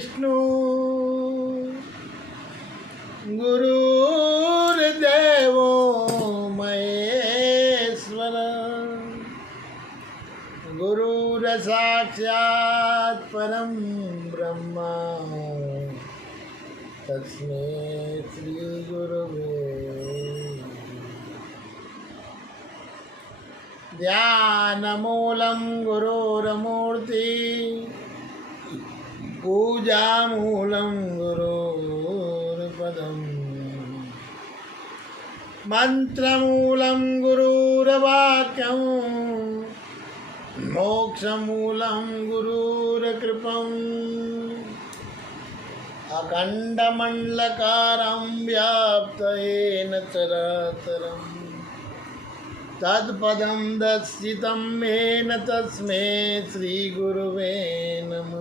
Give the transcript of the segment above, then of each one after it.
विष्णु गुरुर्देवो महेश्वर गुरुर्साक्षात् परं ब्रह्म तस्मै श्री गुरुवे ध्यानमूलं गुरोर्मूर्ति पूजामूलं गुरोर्पदम् मंत्रमूलं गुरुर्वाक्यं मोक्षमूलं गुरुर्कृपम् अखण्डमण्डलकारं व्याप्तेन चराचरम् तत्पदं दर्शितं येन तस्मै श्रीगुरुवे नमः।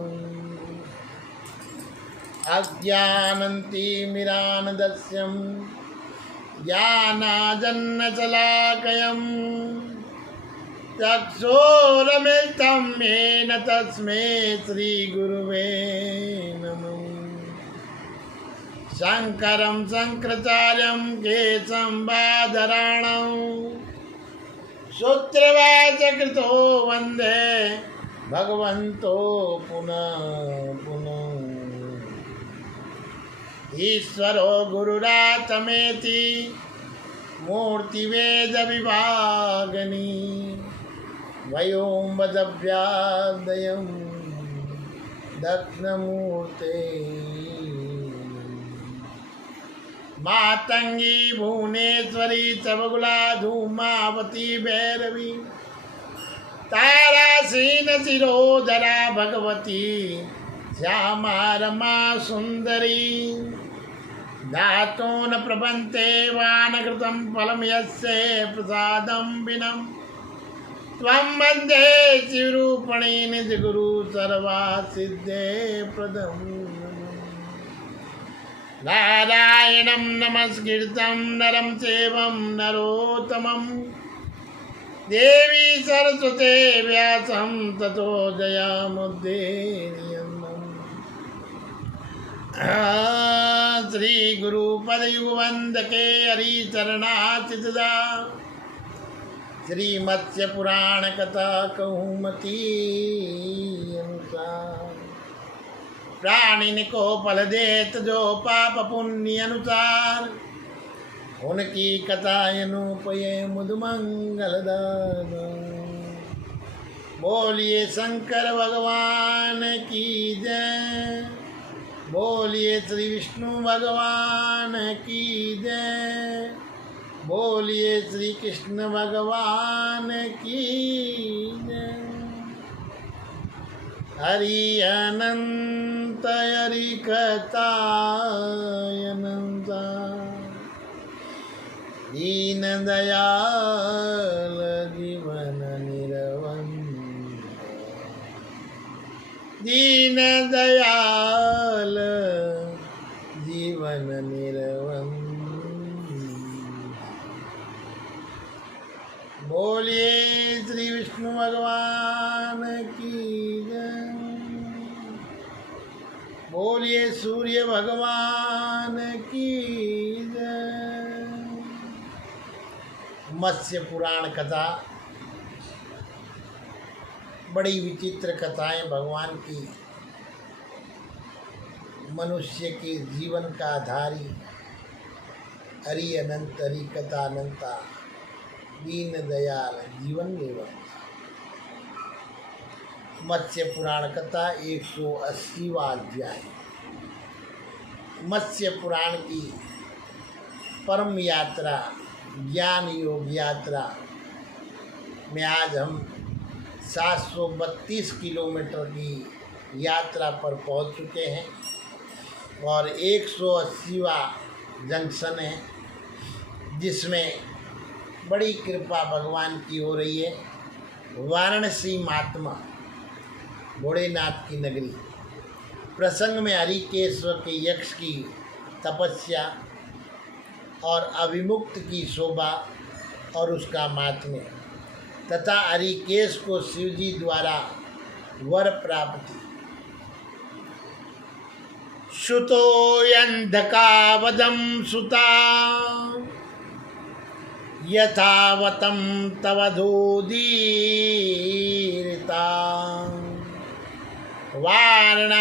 अज्ञानतिमिरान्धस्य ज्ञानाञ्जनशलाकया चक्षुरुन्मीलितं येन तस्मै श्रीगुरुवे नमः। शङ्करं शङ्कराचार्यं केशवं बादरायणं सूत्रभाष्यकृतो वन्दे भगवन्तो पुनः पुनः। ईश्वरो गुरुरात्मेति मूर्तिवेदविभागिनी वयोम्बदव्यादयं दक्षिणमूर्ते मातंगी भुवनेश्वरी चबगुला धूमावती भैरवी तारासीन शिरोधरा भगवती श्यामा रमा सुंदरी धातो न प्रपन्ते वानकृतं फलं यस्य प्रसादं विनं त्वं वन्दे शिवरूपिणी निजगुरु सर्वासिद्धे प्रदम्। नारायणं नमस्कृतं नरं चैवं नरोत्तमं देवी सरस्वती व्यासं ततो जयामुदीरयेत्। श्री गुरुपदयुगवन्दके हरिचरणाचितदा श्रीमत्स्य पुराण कथा कौमुदी अनुसार प्राणिन को फल देत जो पाप पुण्य अनुसार उनकी कथा अनुपये मुदमंगलदान। बोलिए शंकर भगवान की जय, बोलिए श्री विष्णु भगवान की जय, बोलिए श्री कृष्ण भगवान की जय। हरि अनंत हरि कथा अनंत दीन दयाल जीवन निरवंत दीन दयाल जीवन निरवंत। बोलिए श्री विष्णु भगवान की जय, बोलिए सूर्य भगवान की जय। मत्स्य पुराण कथा बड़ी विचित्र कथाएं भगवान की मनुष्य के जीवन का आधारी हरि अनंत हरि कथा अनंता दीन दयाल जीवन निरवंत। मत्स्य पुराण कथा 180वां अध्याय। मत्स्य पुराण की परम यात्रा ज्ञान योग यात्रा में आज हम 732 किलोमीटर की यात्रा पर पहुंच चुके हैं और 180वां जंक्शन है जिसमें बड़ी कृपा भगवान की हो रही है। वाराणसी महात्मा भोलेनाथ की नगरी प्रसंग में हरिकेश्वर के यक्ष की तपस्या और अभिमुक्त की शोभा और उसका महात्म्य तथा हरिकेश को शिवजी द्वारा वर प्राप्ति श्रुतोऽन्धकावदं सुता यथावतं तवधूदीरिता वारणास्यायस्तु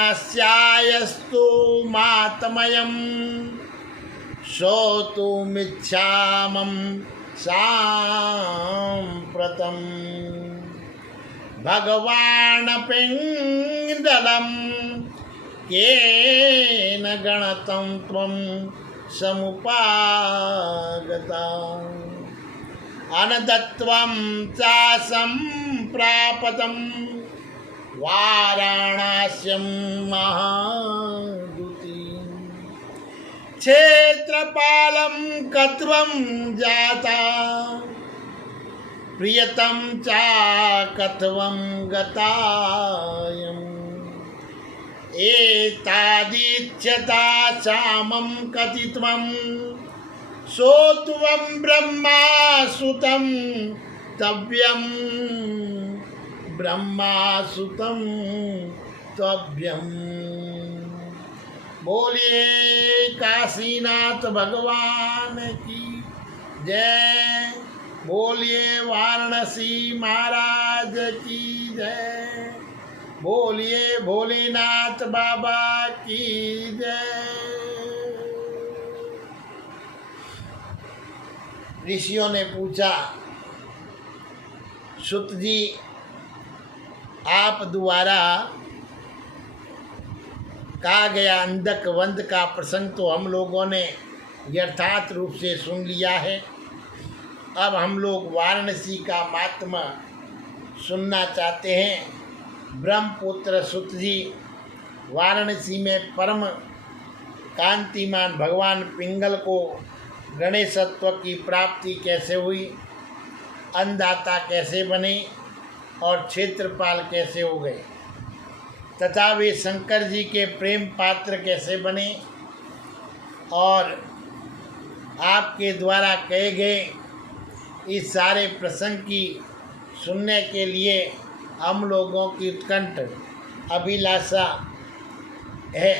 मातमयं श्रोतुमिच्छामं साम्प्रतम् भगवान् पिङ्गलम् येन गणतं त्वं समुपागता अनदत्वं चासं प्रापतं वाराणास्यं महादुतीं क्षेत्रपालं कत्वं जाता प्रियतं चाकत्वं गतायम् एतादीच्यता सामं कथित्वं सोत्वं ब्रह्मा सुतं तव्यं ब्रह्मा सुतं तव्यं। बोलिए काशीनाथ भगवान की जय, बोलिए वाराणसी महाराज की जय, बोलिए भोलेनाथ बाबा की जय। ऋषियों ने पूछा, सुत जी आप द्वारा कहा गया अंधक वंद का प्रसंग तो हम लोगों ने यथार्थ रूप से सुन लिया है। अब हम लोग वाराणसी का महात्मा सुनना चाहते हैं। ब्रह्मपुत्र सुत जी वाराणसी में परम कांतिमान भगवान पिंगल को गणेशत्व की प्राप्ति कैसे हुई, अन्नदाता कैसे बने और क्षेत्रपाल कैसे हो गए तथा वे शंकर जी के प्रेम पात्र कैसे बने, और आपके द्वारा कहे गए इस सारे प्रसंग की सुनने के लिए हम लोगों की उत्कंठ अभिलाषा है।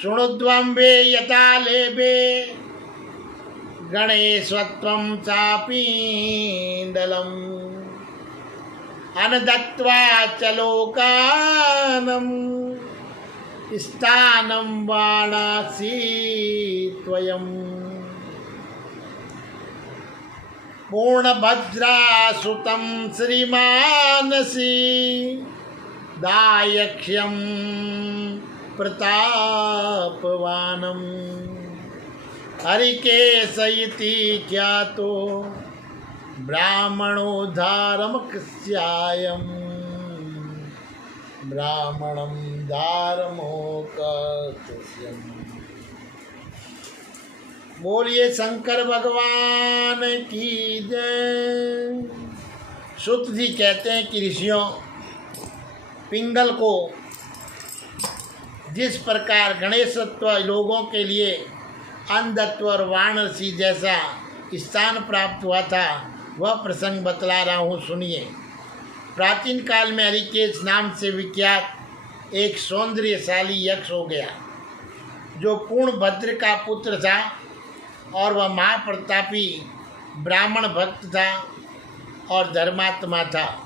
शृणुध्वं वे यथा लेभे गणेशत्वं चापीन्दलम् अनदत्वा च लोकानं स्थानं वाराणसी त्वयम् पूर्णभद्रासुतं श्रीमानसी दायक्ष्यं प्रतापवानम् हरिकेश इति ख्यातो ब्राह्मणोद्धारमकस्यायम् ब्राह्मणं धारमोकस्यम्। बोलिए शंकर भगवान की जय। सुत जी कहते हैं कि ऋषियों, पिंगल को जिस प्रकार गणेशत्व लोगों के लिए अंधत्व और वाराणसी जैसा स्थान प्राप्त हुआ था, वह प्रसंग बतला रहा हूँ, सुनिए। प्राचीन काल में हरिकेश नाम से विख्यात एक सौंदर्यशाली यक्ष हो गया, जो पूर्णभद्र का पुत्र था और वह महाप्रतापी ब्राह्मण भक्त था और धर्मात्मा था।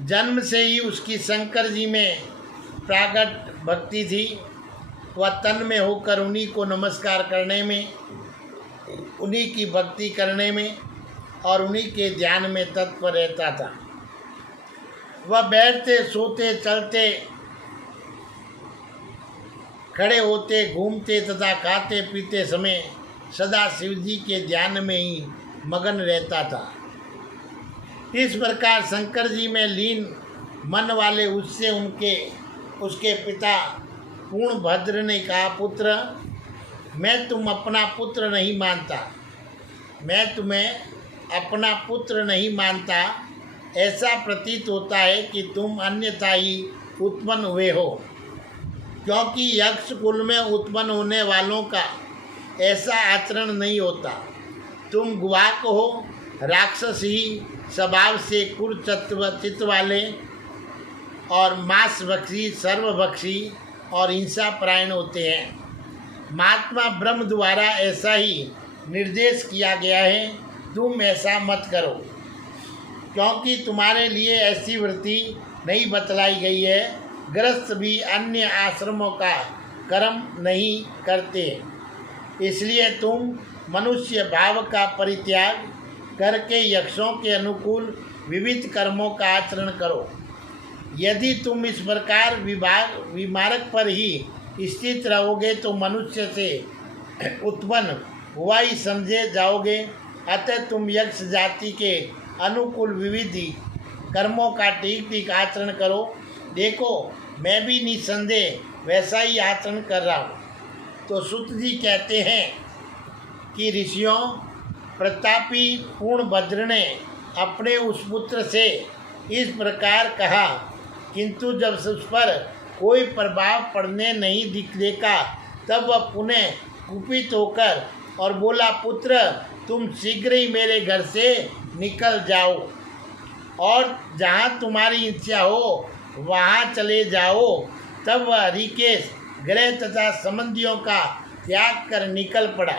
जन्म से ही उसकी शंकर जी में प्रागट भक्ति थी। वह तन में होकर उन्हीं को नमस्कार करने में, उन्हीं की भक्ति करने में और उन्हीं के ध्यान में तत्पर रहता था। वह बैठते, सोते, चलते, खड़े होते, घूमते तथा खाते पीते समय सदा शिव जी के ध्यान में ही मगन रहता था। इस प्रकार शंकर जी में लीन मन वाले उससे उसके पिता पूर्णभद्र ने कहा, पुत्र, मैं तुम अपना पुत्र नहीं मानता, मैं तुम्हें अपना पुत्र नहीं मानता। ऐसा प्रतीत होता है कि तुम अन्यथा ही उत्पन्न हुए हो, क्योंकि यक्ष कुल में उत्पन्न होने वालों का ऐसा आचरण नहीं होता। तुम गुवाक हो, राक्षस ही स्वभाव से कुल चित्त वाले और मांसभक्षी, सर्वभक्षी और हिंसापरायण होते हैं। महात्मा ब्रह्म द्वारा ऐसा ही निर्देश किया गया है, तुम ऐसा मत करो, क्योंकि तुम्हारे लिए ऐसी वृत्ति नहीं बतलाई गई है। गृहस्थ भी अन्य आश्रमों का कर्म नहीं करते, इसलिए तुम मनुष्य भाव का परित्याग करके यक्षों के अनुकूल विविध कर्मों का आचरण करो। यदि तुम इस प्रकार विमार्ग पर ही स्थित रहोगे तो मनुष्य से उत्पन्न हुआ ही समझे जाओगे। अतः तुम यक्ष जाति के अनुकूल विविध कर्मों का ठीक ठीक आचरण करो। देखो, मैं भी निसंदेह वैसा ही आचरण कर रहा हूँ। तो सूत जी कहते हैं कि ऋषियों, प्रतापी पूर्णभद्र ने अपने उस पुत्र से इस प्रकार कहा, किंतु जब उस पर कोई प्रभाव पड़ने नहीं देखा तब वह पुनः कुपित होकर और बोला, पुत्र, तुम शीघ्र ही मेरे घर से निकल जाओ और जहाँ तुम्हारी इच्छा हो वहाँ चले जाओ। तब वह ऋषिकेश गृह तथा संबंधियों का त्याग कर निकल पड़ा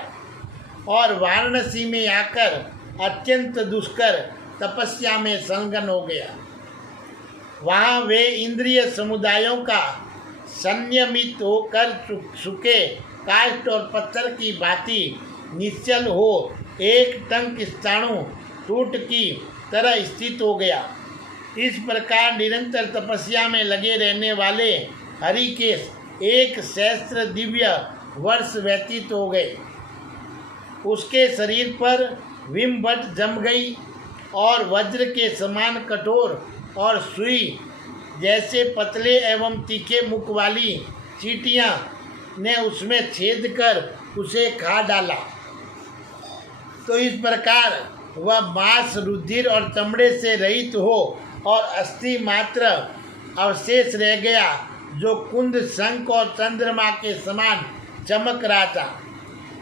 और वाराणसी में आकर अत्यंत दुष्कर तपस्या में संलग्न हो गया। वहाँ वे इंद्रिय समुदायों का संयमित होकर सूखे काष्ठ और पत्थर की भांति निश्चल हो एक टंक स्थाणु टूट की तरह स्थित हो गया। इस प्रकार निरंतर तपस्या में लगे रहने वाले हरिकेश 1 सहस्त्र दिव्य वर्ष व्यतीत हो गए। उसके शरीर पर विमवट जम गई और वज्र के समान कठोर और सुई जैसे पतले एवं तीखे मुख वाली चींटियां ने उसमें छेद कर उसे खा डाला। तो इस प्रकार वह मांस, रुधिर और चमड़े से रहित हो और अस्थि मात्र अवशेष रह गया, जो कुंद, शंख और चंद्रमा के समान चमक रहा था।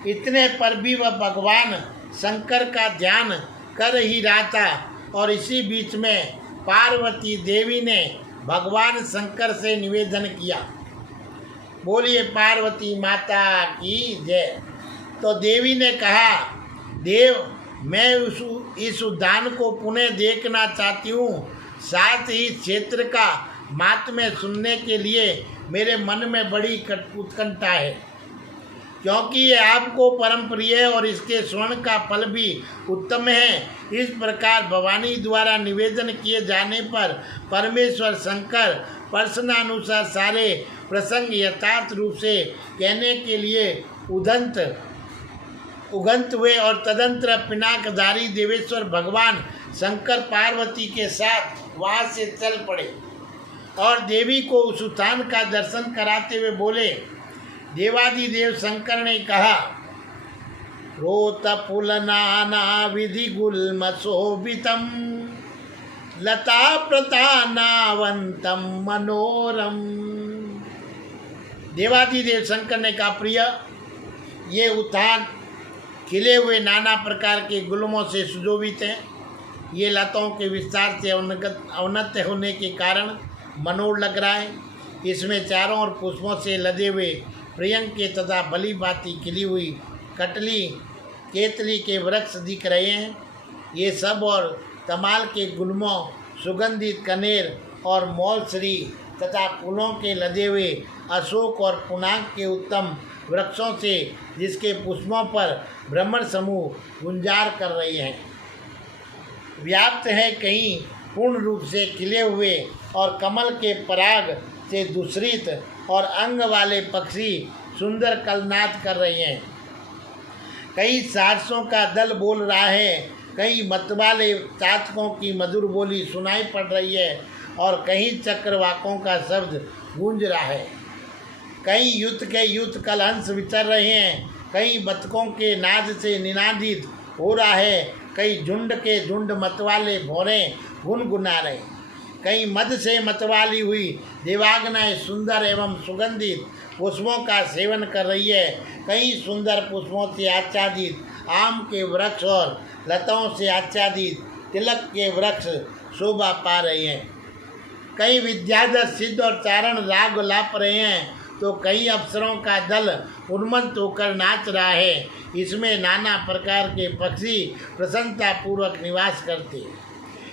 इतने पर भी वह भगवान शंकर का ध्यान कर ही रहा था और इसी बीच में पार्वती देवी ने भगवान शंकर से निवेदन किया। बोलिए पार्वती माता की जय। तो देवी ने कहा, देव, मैं इस उद्यान को पुनः देखना चाहती हूँ। साथ ही क्षेत्र का महात्म्य सुनने के लिए मेरे मन में बड़ी उत्कंठा है, क्योंकि ये आपको परम प्रिय है और इसके स्वर्ण का फल भी उत्तम है। इस प्रकार भवानी द्वारा निवेदन किए जाने पर परमेश्वर शंकर प्रश्नानुसार सारे प्रसंग यथार्थ रूप से कहने के लिए उगंत हुए और तदंतर पिनाकधारी देवेश्वर भगवान शंकर पार्वती के साथ वहाँ से चल पड़े और देवी को उस उत्थान का दर्शन कराते हुए बोले। देवादिदेव शंकर ने कहा, रोत पुलनाना विधि गुल्म शोभितम लता प्रतानावंतम मनोरम। देवादिदेव शंकर ने कहा, प्रिय, ये उत्थान खिले हुए नाना प्रकार के गुल्मों से सुशोभित हैं। ये लताओं के विस्तार से अवनत होने के कारण मनोर लग रहा है। इसमें चारों ओर पुष्पों से लदे हुए प्रियंक के तथा भली भांति खिली हुई कटली केतली के वृक्ष दिख रहे हैं। ये सब और तमाल के गुल्मों, सुगंधित कनेर और मौलश्री तथा फूलों के लदे हुए अशोक और पुनाक के उत्तम वृक्षों से जिसके पुष्पों पर ब्रह्मण समूह गुंजार कर रहे हैं, व्याप्त है। कहीं पूर्ण रूप से खिले हुए और कमल के पराग से दूषित और अंग वाले पक्षी सुंदर कलनाद कर रहे हैं। कई सारसों का दल बोल रहा है, कई मतवाले चातकों की मधुर बोली सुनाई पड़ रही है और कहीं चक्रवाकों का शब्द गूंज रहा है। कई युद्ध के युद्ध कलहंस विचर रहे हैं, कई बतकों के नाद से निनादित हो रहा है, कई झुंड के झुंड मतवाले भौरें गुनगुना रहे, कई मद से मतवाली हुई देवांगनाएं सुंदर एवं सुगंधित पुष्पों का सेवन कर रही है, कई सुंदर पुष्पों से आच्छादित आम के वृक्ष और लताओं से आच्छादित तिलक के वृक्ष शोभा पा रहे हैं। कई विद्याधर सिद्ध और चारण राग लाप रहे हैं, तो कई अप्सरों का दल उन्मत्त होकर नाच रहा है। इसमें नाना प्रकार के पक्षी प्रसन्नता पूर्वक निवास करते।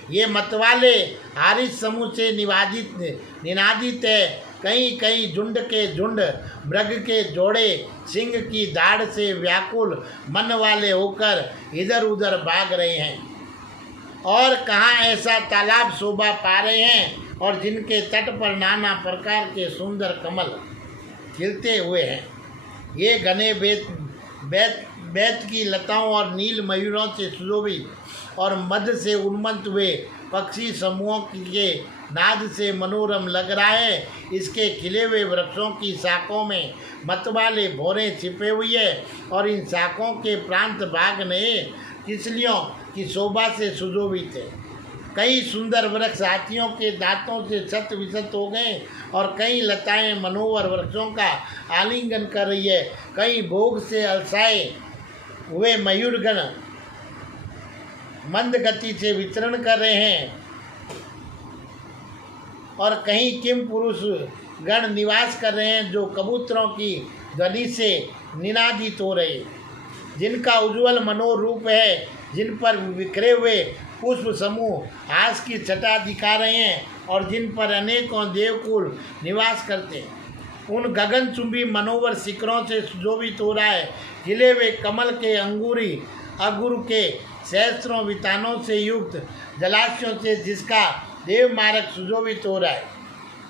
ये मतवाले हारिस समूह से निनादित है। कहीं कहीं झुंड के झुंड, मृग के जोड़े सिंह की दाढ़ से व्याकुल मन वाले होकर इधर उधर भाग रहे हैं। और कहाँ ऐसा तालाब शोभा पा रहे हैं और जिनके तट पर नाना प्रकार के सुंदर कमल खिलते हुए हैं। ये घने बेत की लताओं और नील मयूरों से सुशोभित और मध्य से उन्मत्त हुए पक्षी समूहों के नाद से मनोरम लग रहा है। इसके खिले हुए वृक्षों की शाखों में मतवाले भौरे छिपे हुई है और इन शाखों के प्रांत भाग नए तितलियों की शोभा से सुशोभित है। कई सुंदर वृक्ष हाथियों के दांतों से छत विछत हो गए और कई लताएं मनोहर वृक्षों का आलिंगन कर रही है। कई भोग से अलसाए हुए मयूरगण मंद गति से विचरण कर रहे हैं और कहीं किम पुरुष गण निवास कर रहे हैं जो कबूतरों की ध्वनि से निनादित हो रहे, जिनका उज्ज्वल मनोरूप है, जिन पर बिखरे हुए पुष्प समूह हास की छटा दिखा रहे हैं और जिन पर अनेकों देवकुल निवास करते हैं। उन गगनचुंबी मनोवर शिखरों से सुशोभित हो रहा है। खिले हुए कमल के अंगूरी अगुर के सहस्त्रों वितानों से युक्त जलाशयों से जिसका देव मार्ग सुशोभित हो रहा है।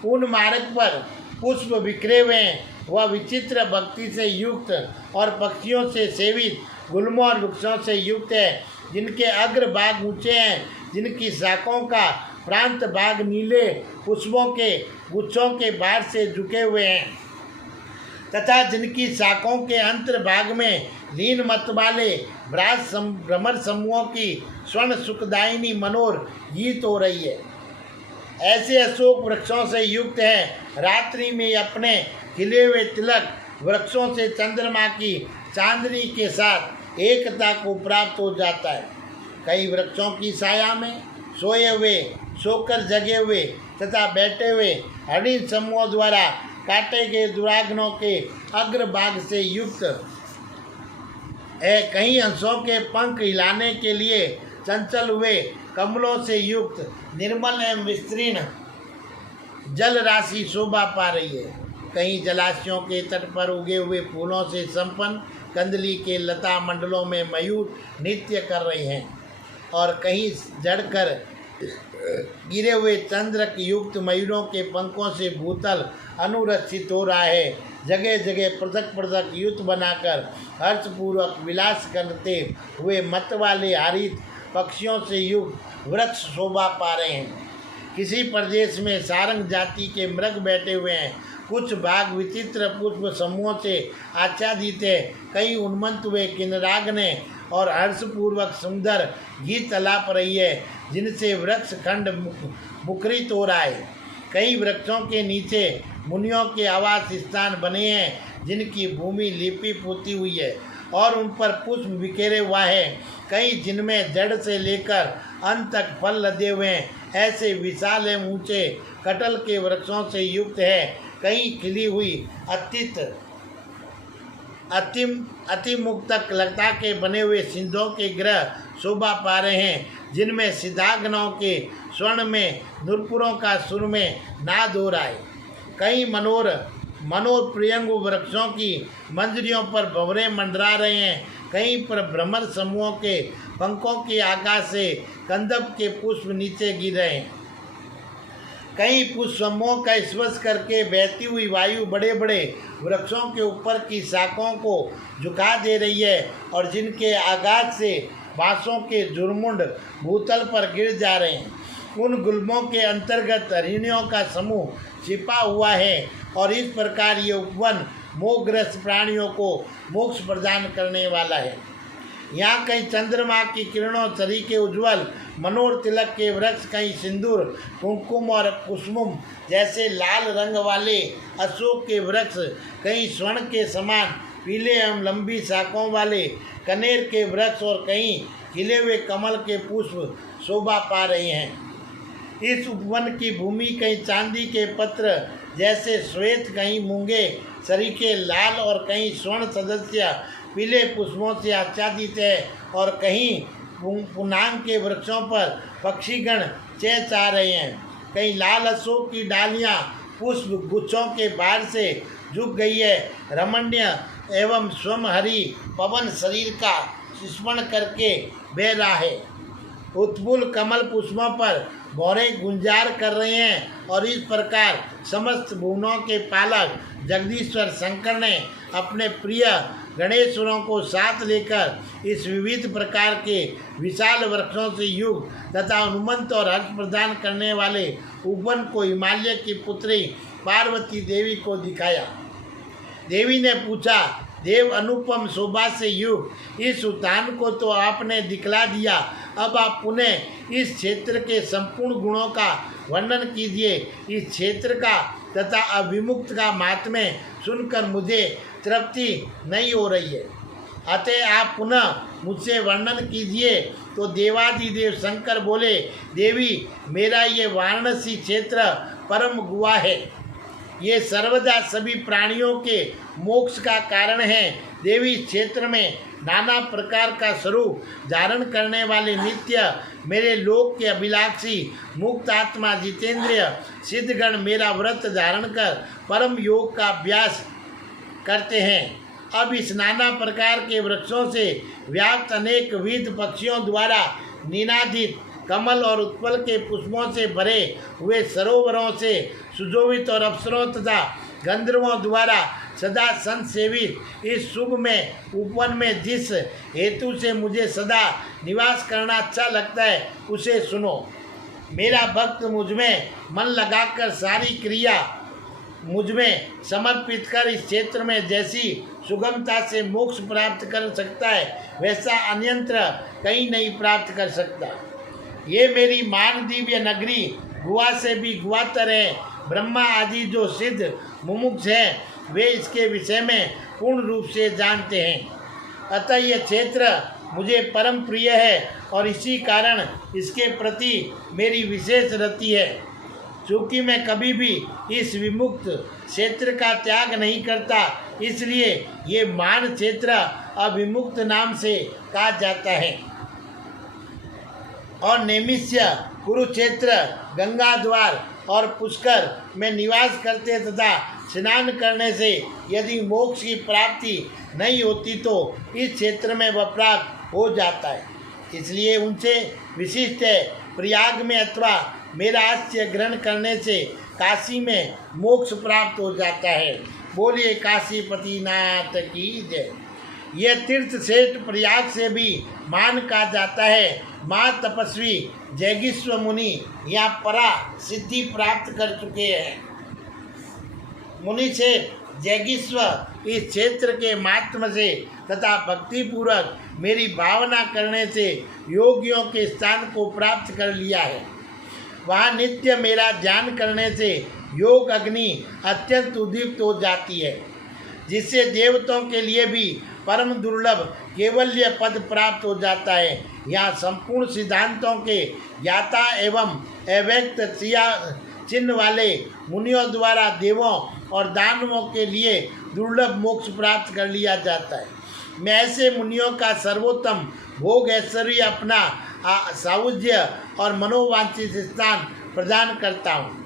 उन मार्ग पर पुष्प बिखरे हुए हैं, वह विचित्र भक्ति से युक्त और पक्षियों से सेवित गुल्मों और वृक्षों से युक्त है, जिनके अग्र भाग ऊंचे हैं, जिनकी शाखों का प्रांत भाग नीले पुष्पों के गुच्छों के बाहर से झुके हुए हैं तथा जिनकी शाखों के अंतर्भाग में लीन मत वाले भ्रमर समूहों की स्वर्ण सुखदायिनी मनोर गीत हो रही है। ऐसे अशोक वृक्षों से युक्त है। रात्रि में अपने खिले हुए तिलक वृक्षों से चंद्रमा की चांदनी के साथ एकता को प्राप्त हो जाता है। कई वृक्षों की छाया में सोए हुए, सोकर जगे हुए तथा बैठे हुए हरिण समूहों द्वारा काटे गए दुराग्नों के अग्रभाग से युक्त है। कहीं हंसों के पंख हिलाने के लिए चंचल हुए कमलों से युक्त निर्मल एवं विस्तीर्ण जल राशि शोभा पा रही है। कहीं जलाशयों के तट पर उगे हुए फूलों से संपन्न कंदली के लता मंडलों में मयूर नृत्य कर रहे हैं और कहीं जड़कर गिरे हुए चंद्रक युक्त मयूरों के पंखों से भूतल अनुरक्षित हो रहा है। जगह जगह पृथक पृथक युद्ध बनाकर हर्षपूर्वक विलास करते हुए मत वाले हरित पक्षियों से युक्त वृक्ष शोभा पा रहे हैं। किसी प्रदेश में सारंग जाति के मृग बैठे हुए हैं। कुछ भाग विचित्र पुष्प समूहों से आच्छादित है। कई उन्मत्त हुए किन्नराग ने और हर्षपूर्वक सुंदर गीत अलाप रही है, जिनसे वृक्ष खंड मुखरित हो रहा है। कई वृक्षों के नीचे मुनियों के आवास स्थान बने हैं, जिनकी भूमि लिपि पोती हुई है और उन पर पुष्प बिखेरे हुआ है। कई जिनमें जड़ से लेकर अंत तक फल लदे हुए हैं। ऐसे विशाल एवं ऊंचे कटल के वृक्षों से युक्त है। कई खिली हुई अतिमुक्तक लता के बने हुए सिंधों के ग्रह शोभा पा रहे हैं, जिनमें सिद्धाग्नों के स्वर्ण में नूपुरों का सुर में नाद हो रहा है। कई मनोर प्रियंगु वृक्षों की मंजरियों पर भंवरे मंडरा रहे हैं। कहीं पर भ्रमर समूहों के पंखों के आकाश से कंदप के पुष्प नीचे गिर रहे हैं। कई पुष्प समूहों का स्पर्श करके बहती हुई वायु बड़े बड़े वृक्षों के ऊपर की शाखों को झुका दे रही है और जिनके आघात से बांसों के झुरमुंड भूतल पर गिर जा रहे हैं। उन गुल्मों के अंतर्गत हरिणियों का समूह छिपा हुआ है और इस प्रकार ये उपवन मोहग्रस्त प्राणियों को मोक्ष प्रदान करने वाला है। यहाँ कहीं चंद्रमा की किरणों सरीखे उज्ज्वल मनोर तिलक के वृक्ष, कहीं सिंदूर कुमकुम और कुसुम जैसे लाल रंग वाले अशोक के वृक्ष, कहीं स्वर्ण के समान पीले एवं लंबी शाखों वाले कनेर के वृक्ष और कहीं खिले हुए कमल के पुष्प शोभा पा रहे हैं। इस उपवन की भूमि कहीं चांदी के पत्र जैसे श्वेत, कहीं मूंगे सरीखे लाल और कहीं स्वर्ण सदस्य पीले पुष्पों से आच्छादित है और कहीं पुनांग के वृक्षों पर पक्षीगण चहचहा रहे हैं। कहीं लाल अशोक की डालियां पुष्प गुच्छों के भार से झुक गई है। रमणीय एवं स्वमहरी पवन शरीर का स्पर्श करके बह रहा है। उत्फुल्ल कमल पुष्पों पर भौरे गुंजार कर रहे हैं और इस प्रकार समस्त भुवनों के पालक जगदीश्वर शंकर ने अपने प्रिय गणेश्वरों को साथ लेकर इस विविध प्रकार के विशाल वृक्षों से युक्त तथा उन्मत्त और हर्ष प्रदान करने वाले उपवन को हिमालय की पुत्री पार्वती देवी को दिखाया। देवी ने पूछा, देव अनुपम शोभा से युक्त इस उद्यान को तो आपने दिखला दिया, अब आप पुनः इस क्षेत्र के संपूर्ण गुणों का वर्णन कीजिए। इस क्षेत्र का तथा अभिमुक्त का महात्म्य सुनकर मुझे तृप्ति नहीं हो रही है, अतः आप पुनः मुझसे वर्णन कीजिए। तो देवादिदेव शंकर बोले, देवी मेरा ये वाराणसी क्षेत्र परम गुहा है, ये सर्वदा सभी प्राणियों के मोक्ष का कारण है। देवी क्षेत्र में नाना प्रकार का स्वरूप धारण करने वाले नित्य मेरे लोक के अभिलाषी मुक्त आत्मा जितेंद्रिय सिद्धगण मेरा व्रत धारण कर परम योग का अभ्यास करते हैं। अब इस नाना प्रकार के वृक्षों से व्याप्त अनेक विध पक्षियों द्वारा निनादित कमल और उत्पल के पुष्पों से भरे हुए सरोवरों से सुशोभित और अप्सरों तथा गंधर्वों द्वारा सदा संसेवित इस शुभ में उपवन में जिस हेतु से मुझे सदा निवास करना अच्छा लगता है उसे सुनो। मेरा भक्त मुझमें मन लगाकर सारी क्रिया मुझमें समर्पित कर इस क्षेत्र में जैसी सुगमता से मोक्ष प्राप्त कर सकता है, वैसा अन्यत्र कहीं नहीं प्राप्त कर सकता। ये मेरी मान दिव्य नगरी गुहा से भी गुहातर है। ब्रह्मा आदि जो सिद्ध मुमुक्ष हैं वे इसके विषय में पूर्ण रूप से जानते हैं। अतः यह क्षेत्र मुझे परम प्रिय है और इसी कारण इसके प्रति मेरी विशेष रति है। चूँकि मैं कभी भी इस विमुक्त क्षेत्र का त्याग नहीं करता, इसलिए ये मान क्षेत्र अविमुक्त नाम से कहा जाता है। और नैमिष्य, कुरुक्षेत्र, गंगा द्वार और पुष्कर में निवास करते तथा स्नान करने से यदि मोक्ष की प्राप्ति नहीं होती तो इस क्षेत्र में वह प्राप्त हो जाता है। इसलिए उनसे विशिष्ट है प्रयाग में अथवा मेरा आश्रय ग्रहण करने से काशी में मोक्ष प्राप्त हो जाता है। बोलिए काशीपति नाथ की जय। यह तीर्थ श्रेष्ठ प्रयाग से भी मान कहा जाता है। माँ तपस्वी जैगिस्व मुनि यहाँ परा सिद्धि प्राप्त कर चुके हैं। मुनि से जैगिस्व इस क्षेत्र के माध्यम से तथा भक्तिपूर्वक मेरी भावना करने से योगियों के स्थान को प्राप्त कर लिया है। वहाँ नित्य मेरा ध्यान करने से योग अग्नि अत्यंत उद्दीप्त हो जाती है, जिससे देवताओं के लिए भी परम दुर्लभ केवल्य पद प्राप्त हो जाता है। यहाँ संपूर्ण सिद्धांतों के ज्ञाता एवं अव्यक्त चिन्ह वाले मुनियों द्वारा देवों और दानवों के लिए दुर्लभ मोक्ष प्राप्त कर लिया जाता है। मैं ऐसे मुनियों का सर्वोत्तम भोग ऐश्वर्य अपना साहुज्य और मनोवांछित स्थान प्रदान करता हूँ।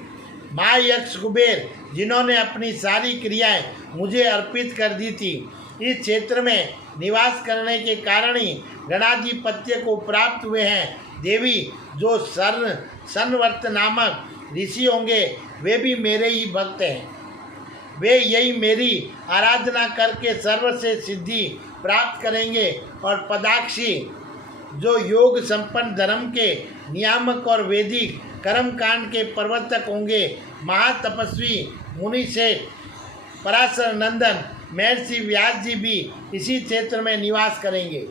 माँ यक्ष कुबेर जिन्होंने अपनी सारी क्रियाएं मुझे अर्पित कर दी थी, इस क्षेत्र में निवास करने के कारण ही गणाधिपत्य को प्राप्त हुए हैं। देवी जो सनवर्त नामक ऋषि होंगे वे भी मेरे ही भक्त हैं। वे यही मेरी आराधना करके सर्व से सिद्धि प्राप्त करेंगे और पदाक्षी जो योग संपन्न धर्म के नियामक और वैदिक कर्मकांड के प्रवर्तक होंगे। महातपस्वी मुनि से पराशर नंदन महर्षि व्यास जी भी इसी क्षेत्र में निवास करेंगे।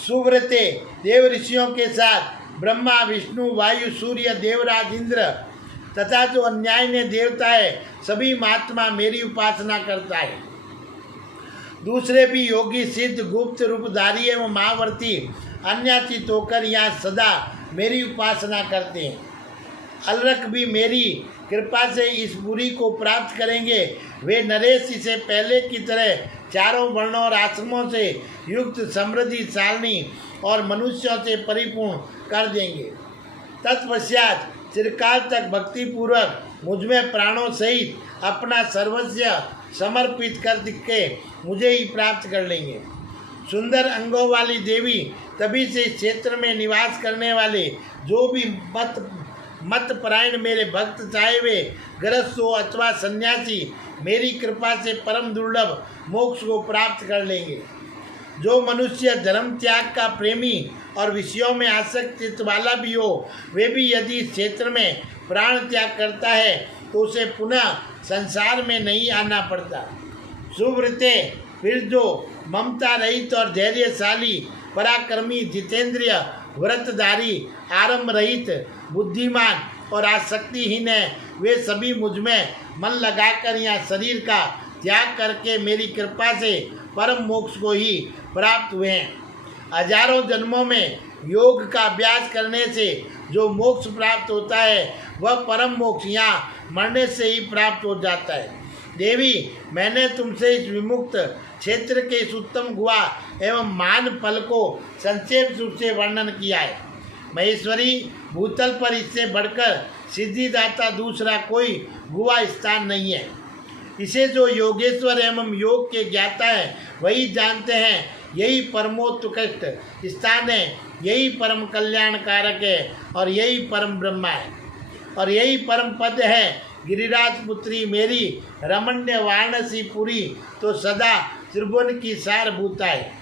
सुव्रते देव ऋषियों के साथ ब्रह्मा विष्णु वायु सूर्य देवराज इंद्र तथा जो अन्याय देवता है सभी महात्मा मेरी उपासना करता है। दूसरे भी योगी सिद्ध गुप्त रूपधारी एवं महावर्ती अन्याचित होकर यहाँ सदा मेरी उपासना करते हैं। अलरख भी मेरी कृपा से इस पुरी को प्राप्त करेंगे। वे नरेश इसे पहले की तरह चारों वर्णों और आश्रमों से युक्त समृद्धिशालिनी और मनुष्यों से परिपूर्ण कर देंगे। तत्पश्चात चिरकाल तक भक्तिपूर्वक मुझमें प्राणों सहित अपना सर्वस्व समर्पित कर के मुझे ही प्राप्त कर लेंगे। सुंदर अंगों वाली देवी तभी से इस क्षेत्र में निवास करने वाले जो भी मत परायण मेरे भक्त, चाहे वे गृहस्थ हो अथवा सन्यासी, मेरी कृपा से परम दुर्लभ मोक्ष को प्राप्त कर लेंगे। जो मनुष्य धर्म त्याग का प्रेमी और विषयों में आसक्ति वाला भी हो, वे भी यदि इस क्षेत्र में प्राण त्याग करता है तो उसे पुनः संसार में नहीं आना पड़ता। सुव्रते फिर जो ममता रहित और धैर्यशाली, पराक्रमी, जितेंद्रिय, व्रतधारी, आरंभ रहित, बुद्धिमान और आसक्तिहीन है, वे सभी मुझमें मन लगाकर यहाँ शरीर का त्याग करके मेरी कृपा से परम मोक्ष को ही प्राप्त हुए हैं। हजारों जन्मों में योग का अभ्यास करने से जो मोक्ष प्राप्त होता है वह परम मोक्ष यहाँ मरने से ही प्राप्त हो जाता है। देवी, मैंने तुमसे इस विमुक्त क्षेत्र के इस उत्तम गुहा एवं मान फल को संक्षेप रूप से वर्णन किया है। महेश्वरी, भूतल पर इससे बढ़कर सिद्धिदाता दूसरा कोई गुहा स्थान नहीं है। इसे जो योगेश्वर एवं योग के ज्ञाता है वही जानते हैं। यही परमोत्कृष्ट स्थान है, यही परम कल्याणकारक है और यही परम ब्रह्मा है और यही परम पद है। गिरिराज पुत्री मेरी रमण्य वाराणसी पुरी तो सदा त्रिभुवन की सारभूता है।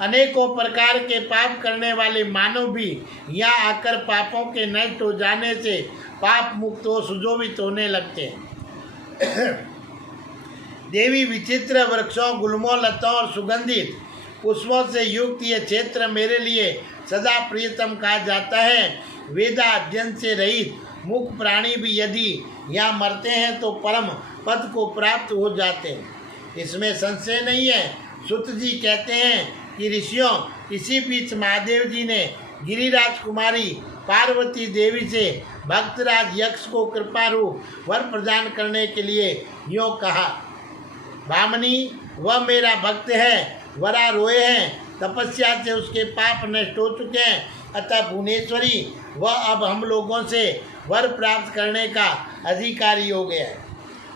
अनेकों प्रकार के पाप करने वाले मानव भी यहाँ आकर पापों के नष्ट हो जाने से पाप मुक्त हो सुजोभित होने लगते हैं। देवी, विचित्र वृक्षों, गुल्मों, लताओं और सुगंधित पुष्पों से युक्त ये क्षेत्र मेरे लिए सदा प्रियतम कहा जाता है। वेदा अध्ययन से रहित मुख प्राणी भी यदि यहाँ मरते हैं तो परम पद को प्राप्त हो जाते हैं, इसमें संशय नहीं है। सुत जी कहते हैं कि ऋषियों, इसी बीच महादेव जी ने गिरिराज कुमारी पार्वती देवी से भक्तराज यक्ष को कृपा रूप वर प्रदान करने के लिए यों कहा, भामनी, वह मेरा भक्त है, वरा रोए हैं, तपस्या से उसके पाप नष्ट हो चुके हैं, अतः भुवनेश्वरी वह अब हम लोगों से वर प्राप्त करने का अधिकारी हो गया है।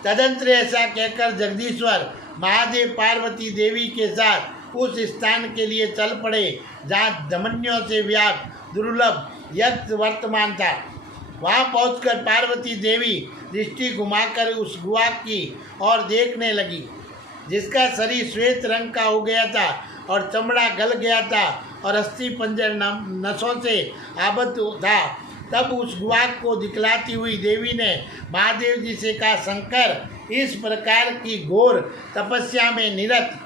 तदंतर ऐसा कहकर जगदीश्वर महादेव पार्वती देवी के साथ उस स्थान के लिए चल पड़े जहाँ दमनियों से व्याप्त दुर्लभ यज्ञ वर्तमान था। वहाँ पहुंचकर पार्वती देवी दृष्टि घुमाकर उस गुहा की ओर देखने लगी, जिसका शरीर श्वेत रंग का हो गया था और चमड़ा गल गया था और अस्थि पंजर नसों से आबद्ध था। तब उस गुहा को दिखलाती हुई देवी ने महादेव जी से कहा, शंकर, इस प्रकार की घोर तपस्या में निरत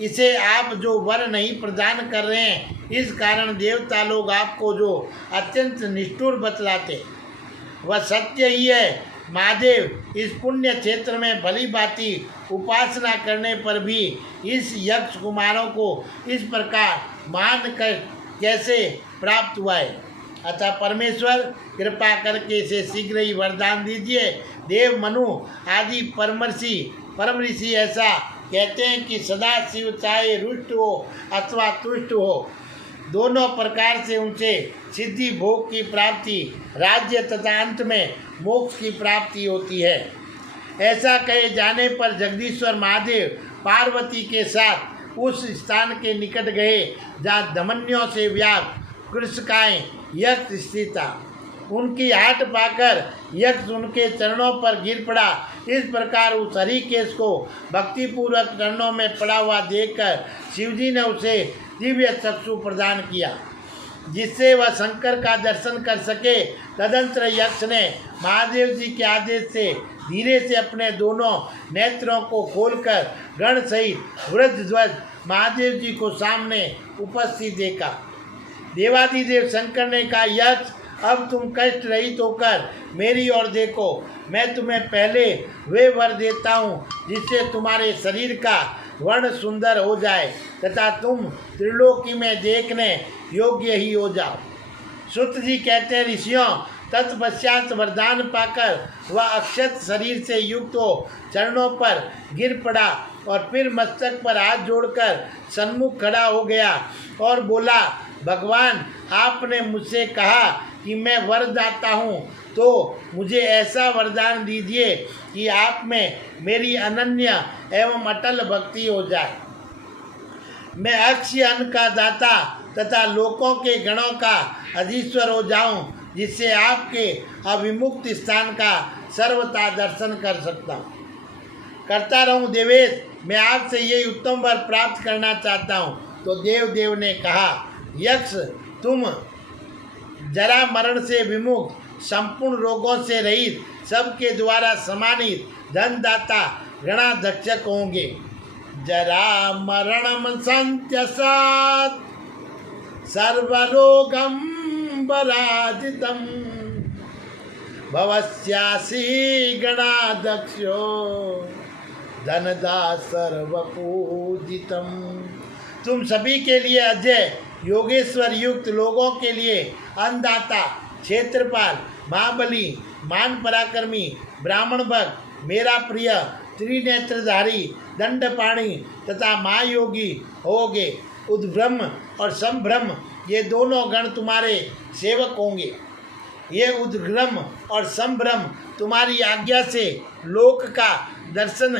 इसे आप जो वर नहीं प्रदान कर रहे हैं, इस कारण देवता लोग आपको जो अत्यंत निष्ठुर बतलाते वह सत्य ही है। महादेव, इस पुण्य क्षेत्र में भली भांति उपासना करने पर भी इस यक्ष कुमारों को इस प्रकार मान कर कैसे प्राप्त हुआ है? अतः परमेश्वर कृपा करके इसे शीघ्र ही वरदान दीजिए। देव, मनु आदि परम ऋषि ऐसा कहते हैं कि सदा शिव चाहे रुष्ट हो अथवा तुष्ट हो, दोनों प्रकार से उनसे सिद्धि, भोग की प्राप्ति, राज्य तथा अंत में मोक्ष की प्राप्ति होती है। ऐसा कहे जाने पर जगदीश्वर महादेव पार्वती के साथ उस स्थान के निकट गए जहाँ दमनियों से व्याप्त कृष्णकाय यक्ष स्थित था। उनकी हाट पाकर यक्ष उनके चरणों पर गिर पड़ा। इस प्रकार उस हरिकेश को भक्तिपूर्वक चरणों में पड़ा हुआ देखकर शिवजी ने उसे दिव्य चक्षु प्रदान किया, जिससे वह शंकर का दर्शन कर सके। तदंतर यक्ष ने महादेव जी के आदेश से धीरे से अपने दोनों नेत्रों को खोलकर गण सहित वृद्धध्वज महादेव जी को सामने उपस्थित देखा। देवादिदेव शंकर ने कहा, यक्ष, अब तुम कष्ट रहित होकर मेरी ओर देखो। मैं तुम्हें पहले वे वर देता हूँ जिससे तुम्हारे शरीर का वर्ण सुंदर हो जाए तथा तुम त्रिलोकी में देखने योग्य ही हो जाओ। सूत जी कहते हैं, ऋषियों, तत्पश्चात वरदान पाकर वह अक्षत शरीर से युक्त हो चरणों पर गिर पड़ा और फिर मस्तक पर हाथ जोड़कर सन्मुख खड़ा हो गया और बोला, भगवान, आपने मुझसे कहा कि मैं वरदाता हूँ, तो मुझे ऐसा वरदान दीजिए कि आप में मेरी अनन्य एवं अटल भक्ति हो जाए। मैं अक्षय अन्न का दाता तथा लोकों के गणों का अधीश्वर हो जाऊं, जिससे आपके अभिमुक्त स्थान का सर्वथा दर्शन कर सकता हूँ, करता रहूं। देवेश, मैं आपसे यही उत्तम वर प्राप्त करना चाहता हूँ। तो देव ने कहा, यक्ष, तुम जरा मरण से विमुक्त, संपूर्ण रोगों से रहित, सबके द्वारा सम्मानित धनदाता गणाध्यक्षक होंगे। जरा मरणम संत्यसात् सर्वरोगम पराजितम भवस्यासि गणाध्यक्षो धनदा सर्वपूजितम। तुम सभी के लिए अजय, योगेश्वर युक्त, लोगों के लिए अन्नदाता, क्षेत्रपाल, महाबली, मान पराक्रमी, ब्राह्मण भक्त, मेरा प्रिय, त्रिनेत्रधारी, दंडपाणी तथा महायोगी होगे। उद्ब्रह्म और संभ्रम, ये दोनों गण तुम्हारे सेवक होंगे। ये उद्ब्रह्म और संभ्रम तुम्हारी आज्ञा से लोक का दर्शन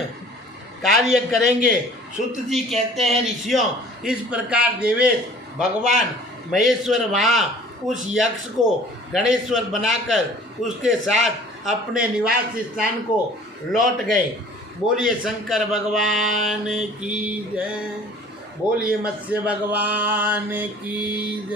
कार्य करेंगे। सूत जी कहते हैं, ऋषियों, इस प्रकार देवेश भगवान महेश्वर वहाँ उस यक्ष को गणेश्वर बनाकर उसके साथ अपने निवास स्थान को लौट गए। बोलिए शंकर भगवान की जय, बोलिए मत्स्य भगवान की जय।